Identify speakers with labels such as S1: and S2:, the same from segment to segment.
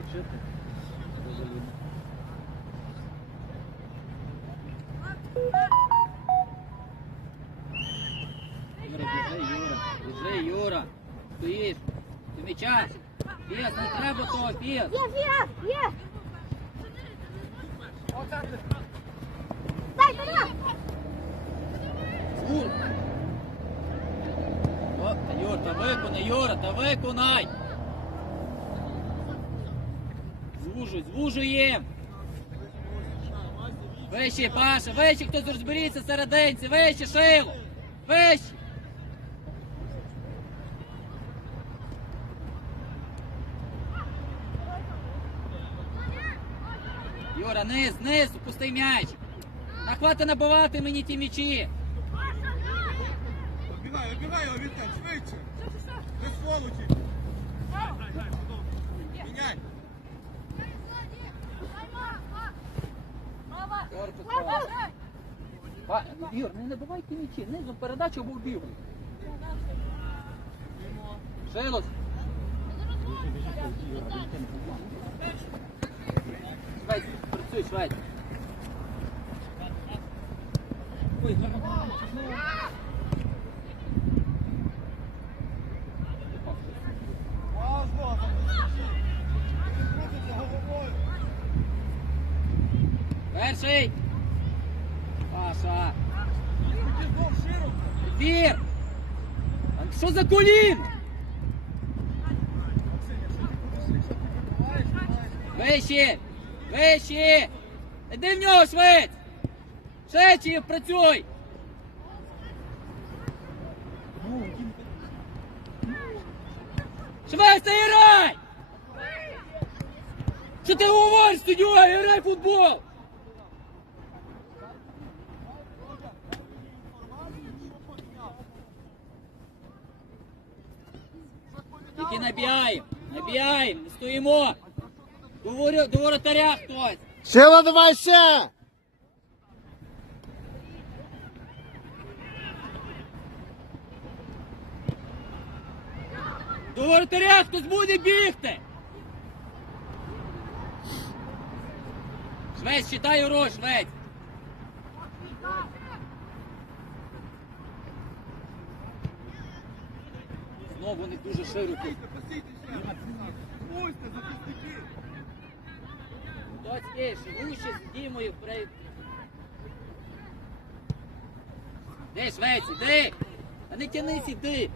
S1: відпочити. Юра, біжи, Юра, біжи, Юра. Стоїш. Ти м'яча. Піс, не треба того, піс.
S2: Є, є, є. Дай, дай,
S1: О, та Юр, та виконай, Юра, та виконай. Звужуй, звужуєм. Вище, Паша, вище, хтось розберіться серединці, вище, шило. Вище. Юра, низ, низ, пустий м'яч. Нахвати набивати мені ті м'ячі.
S3: Оббігай його, Віталь, швидше. Без сволочі.
S1: Па- Юр, не набивайте нічі, низу передачу або вбігу. Шилос. Швець, працюй, швець. Ой, Перший. Паша. Вір. Що за колін? Вище! Вище! Іди в нього, швець! Швидше, працюй! Та грай! Що ти говориш, суддю? Грай футбол! Тільки набігаємо, набігаємо, не стоїмо. До, ворю- до воротаря хтось.
S4: Шила, давай ще!
S1: До воротаря хтось буде бігти. Швець, читай урок, швець. Знову вони дуже широкі.
S3: Пуйте, захисники.
S1: Хтось тише, вище з Дімою при... Де, швець, іди! А не тянись, іди!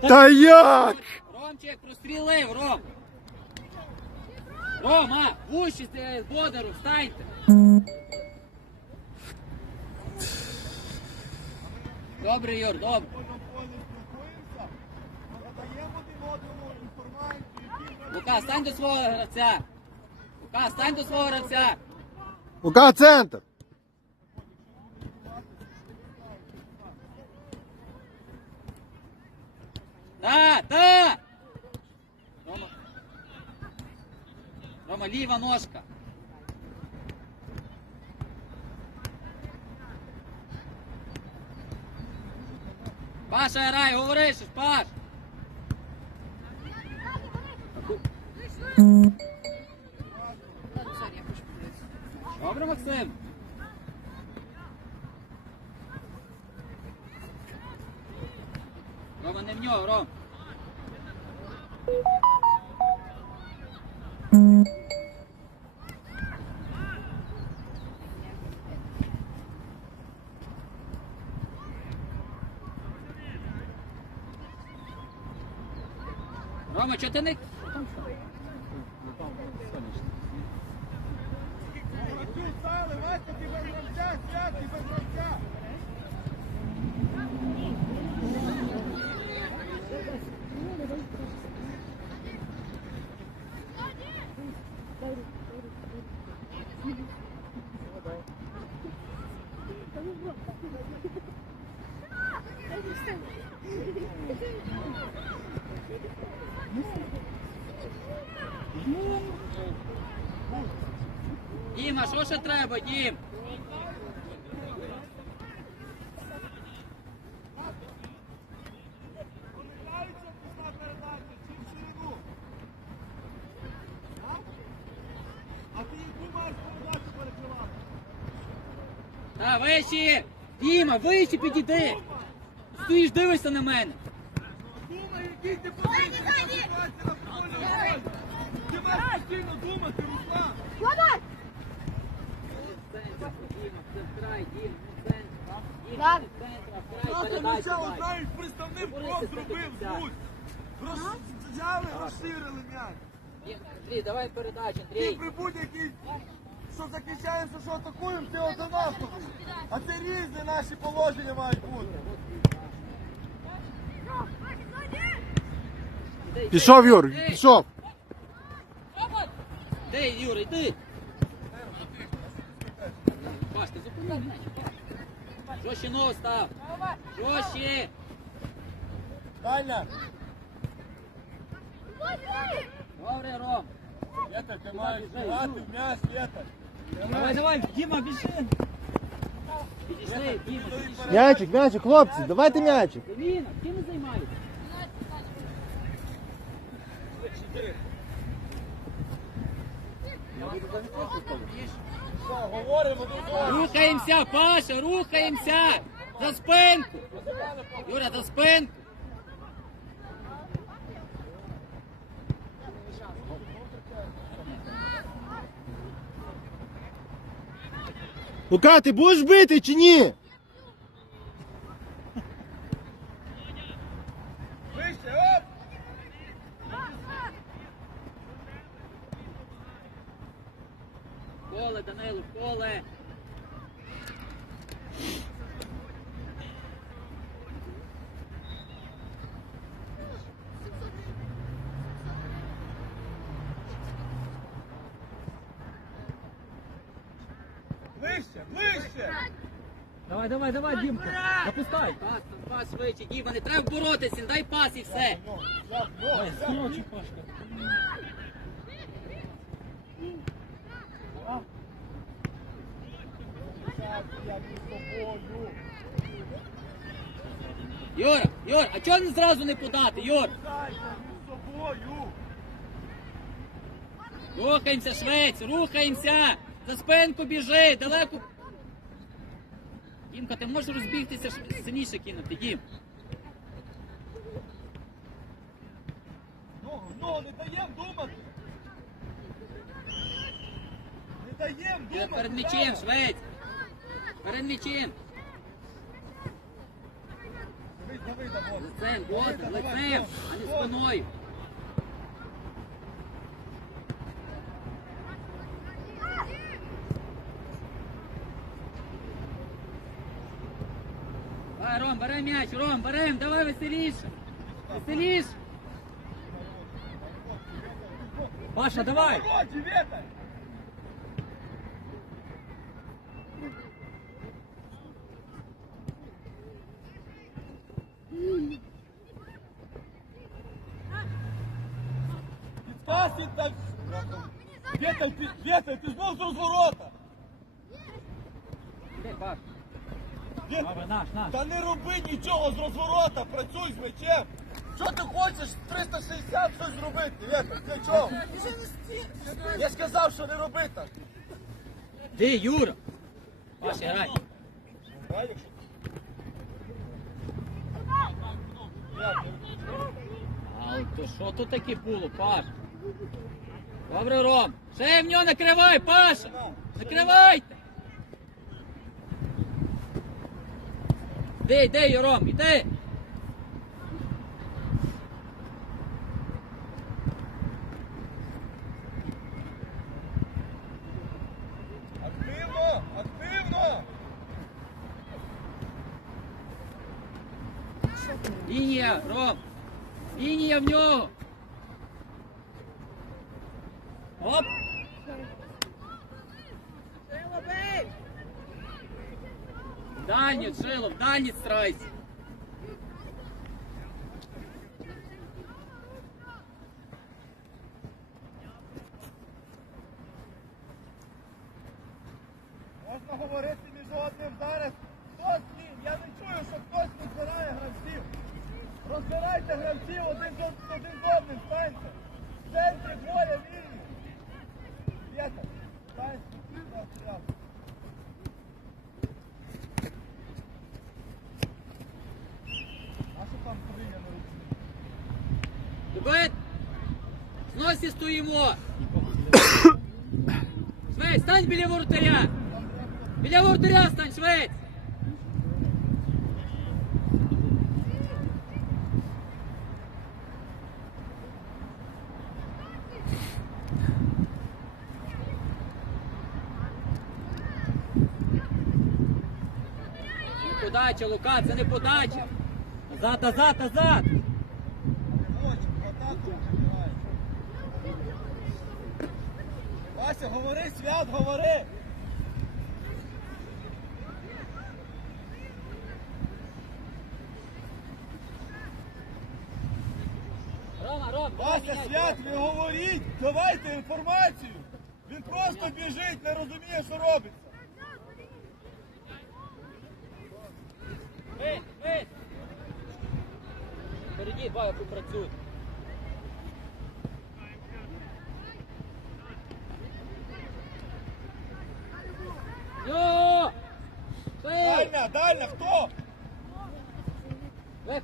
S4: Та як?
S1: Ромчик, прострілив, Ром! Рома, вущі з Бодару, встаньте! Добре, Юр, добре. Лука, стань до свого гравця! Лука, стань до свого гравця!
S4: Лука, центр!
S1: Да, да! Рома. Рома, ліва ножка. Паша, грай, говориш, Паш! Добре, Максим? Рома, Рома, чого ти Діма, що ще треба, Дім? Та вище! Діма, вище підійди! Стоїш, дивишся на мене!
S3: Думай, який ти повинен! Ти маєш сильно думати!
S2: Так.
S1: давай.
S3: навіть представник крок зробив звуть. Взяли, розширили м'яч.
S1: Андрій, давай передачу,
S3: Ти
S1: Андрій.
S3: при будь-якій, що захищаємося, що атакуємо, ти одинаковий. А це різні наші положення мають бути.
S4: Пішов, Юр, пішов.
S1: Йди, Юра, йди. Паш, ти зупини м'яч. Жорстче ногу став. Жорстче.
S3: Таня,
S1: Добре, Ром.
S3: Вєта, ти маєш грати в м'яч, Вєта.
S1: Давай, давай, Діма, біжи. Підійшли, Діма, підійшли.
S4: М'ячик, м'ячик, хлопці, давайте м'ячик.
S1: Ліна, ким не займається?
S3: Що, говоримо один з одним.
S1: Рухаємося, Паша, рухаємося! За спинку! Юра, за спинку!
S4: Лука, ти будеш бити чи ні?
S3: Вище, оп!
S1: Поле, Данило, поле!
S3: Ближче, ближче!
S1: Давай, Дімка! Запускай! Пас, пас швидше, Діма, не треба боротися, дай пас і все!
S3: Ну, як? Я.
S1: Юра, Юр, а чого не зразу не подати, Юр? Рухаємося, швець, рухаємося! За спинку біжи, далеко. Дімка, ти можеш розбігтися ш- сильніше кинути, Дім.
S3: Ну, ну, не даєм думати. Не даєм
S1: Ти
S3: думати.
S1: Перед м'ячем, швець! Перед м'ячем! Лицем, лицем, а не спиною. Давай, Ром, бери м'яч, Ром, берем, давай веселіше. Веселіше. Паша, давай.
S3: Вороті, Вєта! Підкасить так. Вєта, ти, Вєта, ти знов з розворота.
S1: Іди, Паш.
S3: Вєта,
S1: наш, наш.
S3: Та не роби нічого з розворота, працюй з м'ячем. Що ти хочеш 360 щось зробити, Вєта, для чого? Я сказав, що не роби так.
S1: Ти, Юра. Паша, грай.
S3: Грай, якщо-
S1: А то що тут таке було, Паш? Добре, Ром. Ще в нього накривай, Паша! Накривайте! Іди, іди, Ром, іди!
S3: Активно, активно.
S1: Лінія, Ром! Лінія в нього! Оп! Дальню, Джилов, Дані старайся!
S3: Можна говорити між одним зараз. Хтось ні, я не чую, що хтось розбирає гравців. Розбирайте гравців один з один з одним, станьте. В центрі двоє лінії. Вєта, станьте. Раз, раз.
S1: Місці стоїмо. Швець, стань біля воротаря. Біля воротаря стань, швець. Подача, Лука, це не подача. Назад, назад, назад.
S3: Свят, говори!
S1: Рома, Ром,
S3: Вася, свят, ви говоріть! Давайте інформацію! Він просто біжить, не розуміє, що робиться.
S1: Впереді два попрацюють.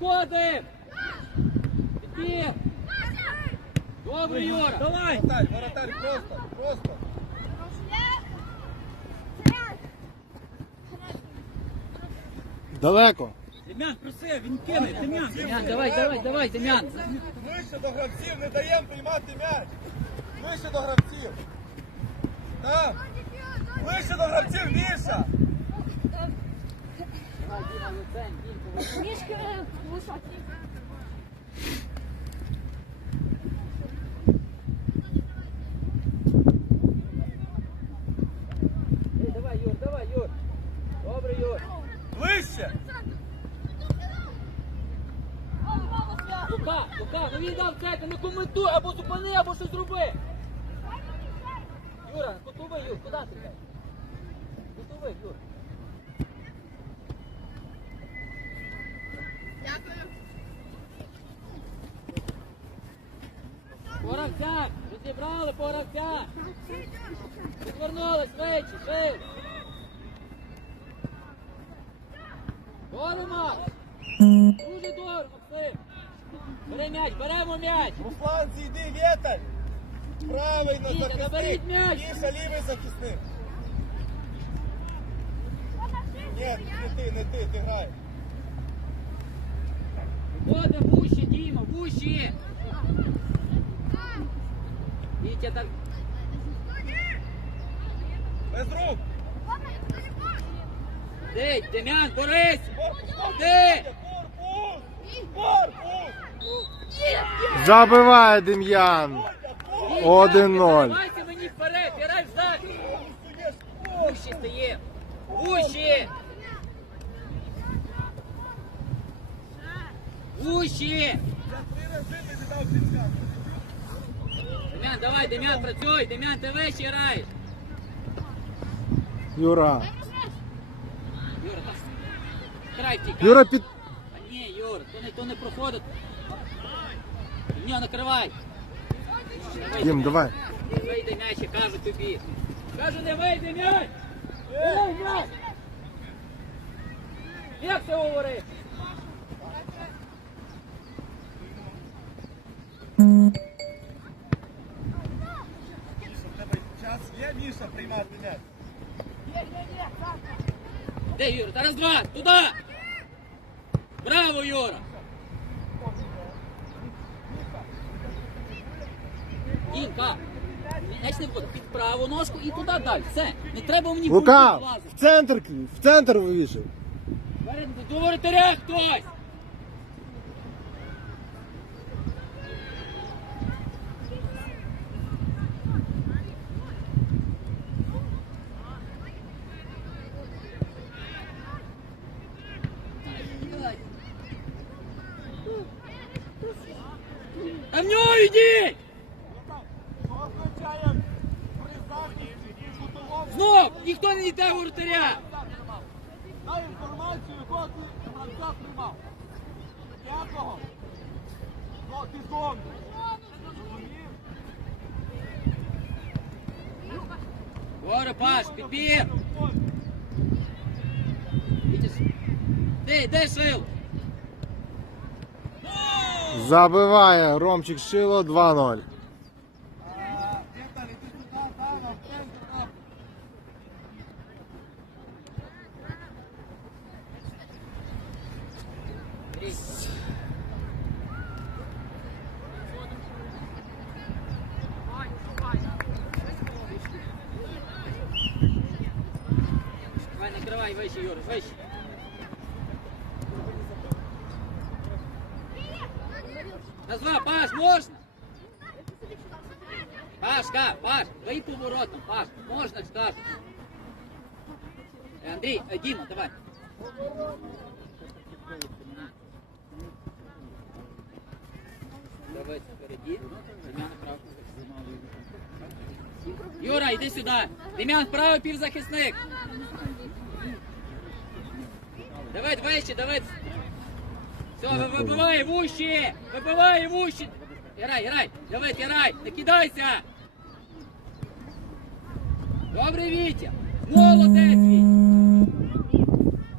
S1: Виходим! Іди! Добре, Юра! Давай!
S3: Воротарь, воротарь, просто, просто.
S4: Далеко.
S1: Дем'ян, проси, він кине, Дем'ян! Дем'ян, давай, давай, давай, Дем'ян!
S3: Вище до гравців, не даємо приймати м'яч. Вище до гравців. Так. Вище до гравців, Міша.
S2: Ніжки високі.
S1: Давай, Юр, давай, Юр! Добре, Юр! Лука, ну він дав цепи, не коментуй, або зупини, або щось зроби! Юра, готовий, Юр, куди ти? Готовий, Юр. По! Розібрали по гравцях! Відвернули, швидше, швидше! Добре, Дуже добре, Максим! Бери м'яч, беремо м'яч!
S3: Руслан, зійди, Вєталь. Правильно,
S1: Вітя,
S3: захисник.
S1: заберіть м'яч.
S3: Міша, лівий захисник. Ні, не ти, не ти, ти граєш.
S1: Виходимо, вущі, Діма, вущі! Вітя, так...
S3: Без рук.
S1: Дей, Дем'ян, борись!
S3: Корпус,
S1: Ти!
S3: корпус, корпус.
S4: Забиває Дем'ян.
S1: Вітя,
S4: 1-0.
S1: Давайте мені вперед, грай в захист!
S3: Суєш,
S1: Вущі стає! Вущі! Вущі!
S3: Я три рази тобі дав підсказку.
S1: Дем'ян, давай, Дем'ян, працюй! Дем'ян, ти вище граєш!
S4: Юра.
S1: Юра, так. Край тікай!
S4: Юра під.
S1: А ні, Юр, то не, то не проходить. Ні, накривай.
S4: Дім, давай.
S1: Не вийде м'яч, я кажу тобі. Кажу, не вийде м'яч. Ей, м'яч. Як це говориш?
S3: Міша, приймати м'яч?
S1: Де Юра? Зараз два. Туди. Браво, Юра. Інка. М'яч не входить. Під праву ножку і туди далі. Все. Не треба мені
S4: Лука, в центр, в центр вивішив.
S1: До воротаря хтось! А в нього йдіть!
S3: Що означає при захисті кутовому?
S1: Знов! Ніхто не йде воротаря!
S3: Дай інформацію, якого ти гравця приймав. Якого? Ти зомбі.
S1: Горе, Паш, підбір! Де, де шил?
S4: Забиває Ромчик Шило 2-0.
S1: Андрій. Давай, накривай вище, Юра, вище. Раз, два, Паш, можна? Пашка, Паш, твої поворотом, Паш, можна, скажу. Е, Андрій, е, Діма, давай. Юра, йди сюди. Дем'ян вправо півзахисник. Давай, вище, давай. Все, ви- вибивай вущі! Вибивай вущі! Грай, грай! Давай, грай! Не кидайся! Добре, Вітя! Молодець, Вітя!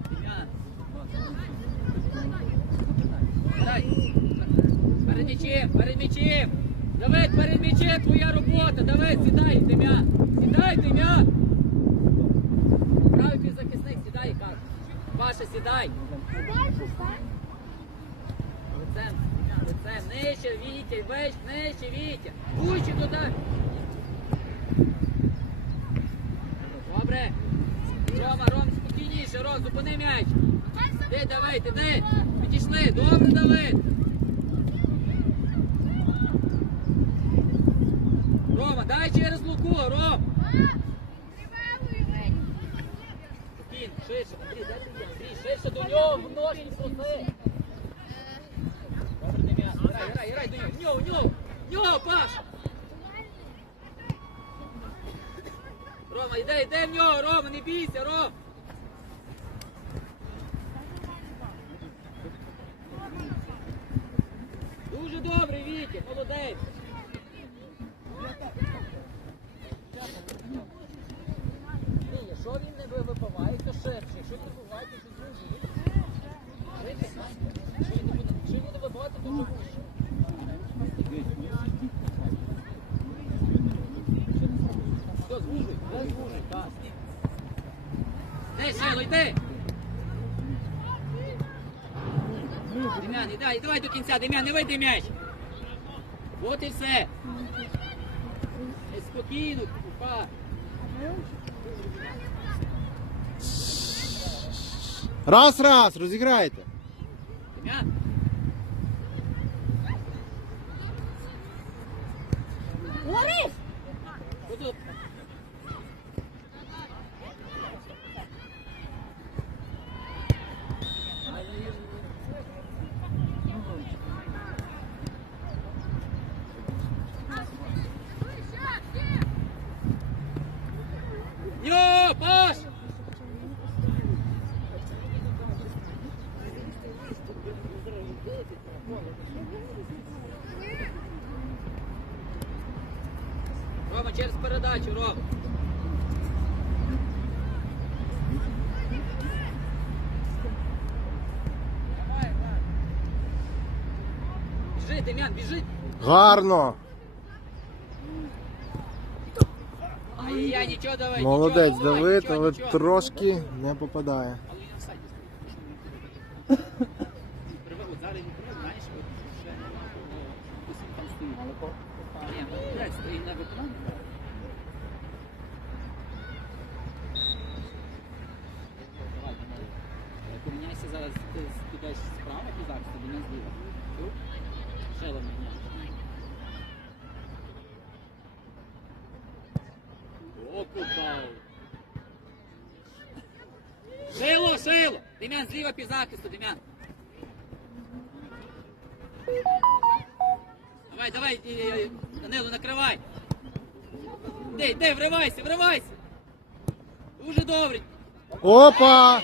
S1: Дем'ян. Грай! Перед м'ячем, перед м'ячем! Давид, перед м'ячем робота! Давид, сідай, Дем'ян! Сідай, Дем'ян! Правий півзахисник, сідай, Кар. Паша, сідай! Лицем, лицем, нижче, Вітя, вище, нижче, Вітя. Вище туди. Добре. Рома, Ром, спокійніше, Ром, зупини м'яч. Де, Давид, іди. Підійшли. Добре, Давид. Рома, дай через луку, Ром. Спокійно, ширше, Андрій, де ти є? Андрій, ширше до нього, в ножки проси. Добре, Дем'ян, грай, грай, грай до нього. В нього, в нього, в нього, Паш. Рома, йди, йди в нього, Рома, не бійся, Ром. Дуже добре, Вітя, молодець. Ні, Якщо він не випиває, то ширше. Якщо він випиває, то щось друге. Ширше, так? Якщо він не буде, якщо він не випиває, то дуже вище. Все, звужуй, все звужуй, так. Дай, Шайло, йди! Дем'ян, ідай, давай до кінця, Дем'ян, не вийди м'яч. От і все. Е, Спокійно, упа.
S4: Раз, раз, розіграйте.
S1: Дем'ян.
S2: Ларис!
S1: Що тут? Йо, Паш! Рома, через передачу, Рома. Біжи, Дем'ян, біжи.
S4: Гарно.
S1: Ай, я нічого давай.
S4: Молодець
S1: нічого,
S4: Давид,
S1: нічого,
S4: але
S1: нічого.
S4: трошки не попадає.
S1: Але він офсайді Приведу, зараз не приведу, знаєш, от ще хтось він там стоїть. Ні, ну, блядь, стоїть на виконанні. Давай, давай. Е, Поміняйся зараз, ти підеш справа, ти зараз, тобі не зліва. Тут? Ще ладно, ні. О, куда? Шило, шило! Дем'ян, зліва півзахисту, Дем'ян. Давай, давай, Данило, накривай. Йди, йди, вривайся, вривайся. Дуже добре.
S4: Опа!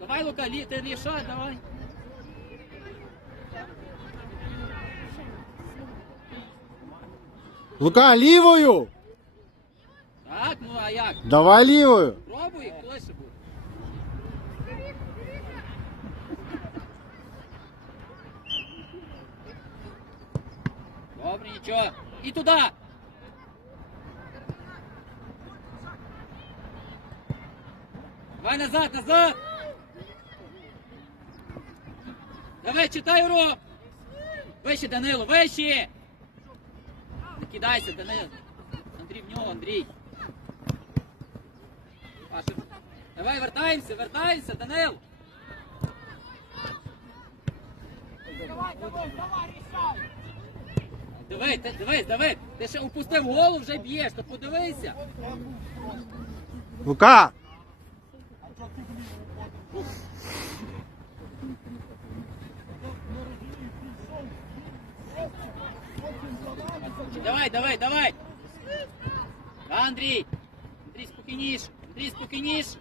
S1: Давай, Лука, лі, ти ліша, давай.
S4: Лука, лівою!
S1: Так, ну а як?
S4: Давай лівою!
S1: Пробуй, колись буде. Добре, нічого. І туди! Давай назад, назад! Давай, читай урок! Вище, Данило, вище! Кидайся, Данил. Андрій в нього, Андрій. Паша. Давай, вертаємося, вертаємося, Данил! Давай, давай, давай, рішай. ти- дивись, дивись, ти ще упустив голову, вже б'єш, то подивися.
S4: Лука!
S1: Давай, давай, давай. Да, Андрій. Андрій, спокійніше. Андрій, спокійніше.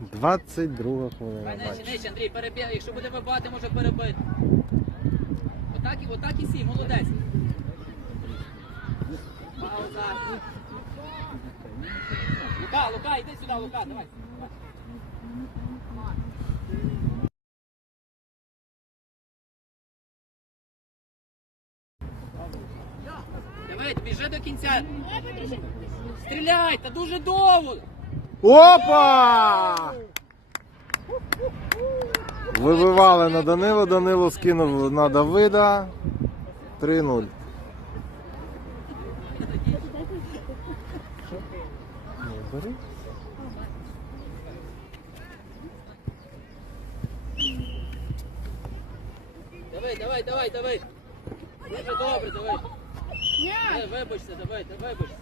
S4: Двадцять друга хвилина.
S1: Нижче, нижче, Андрій, перебіг. Якщо буде вибивати, може перебити. Отак, отак і сій, молодець. Пауза. Лука, йди сюди, Лука, давай. Давай, біжи до кінця. Стріляй, та дуже довго.
S4: Опа! Вибивали на Данило, Данило скинув на Давида. 3-0. Ну, бери.
S1: Давай, давай, давай, давай. Дуже добре, давай. Давай, вибачся, давай, давай, вибачся.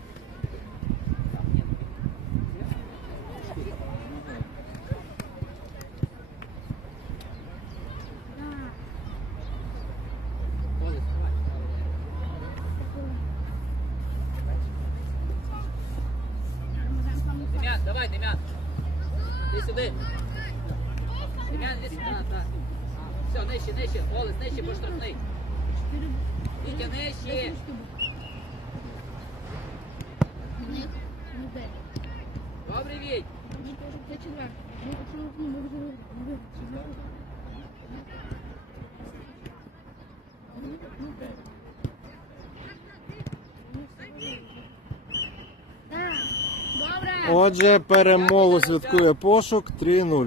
S1: Колес, давай. Дем'ян, Иди сюда. Сюди. Дем'ян, іди сюди. Так. Все, нижче, нижче. Олес, нижче, бо штрафний. Вітя, нижче. Добре, Віть.
S2: Добре.
S4: Отже, перемогу святкує пошук 3-0.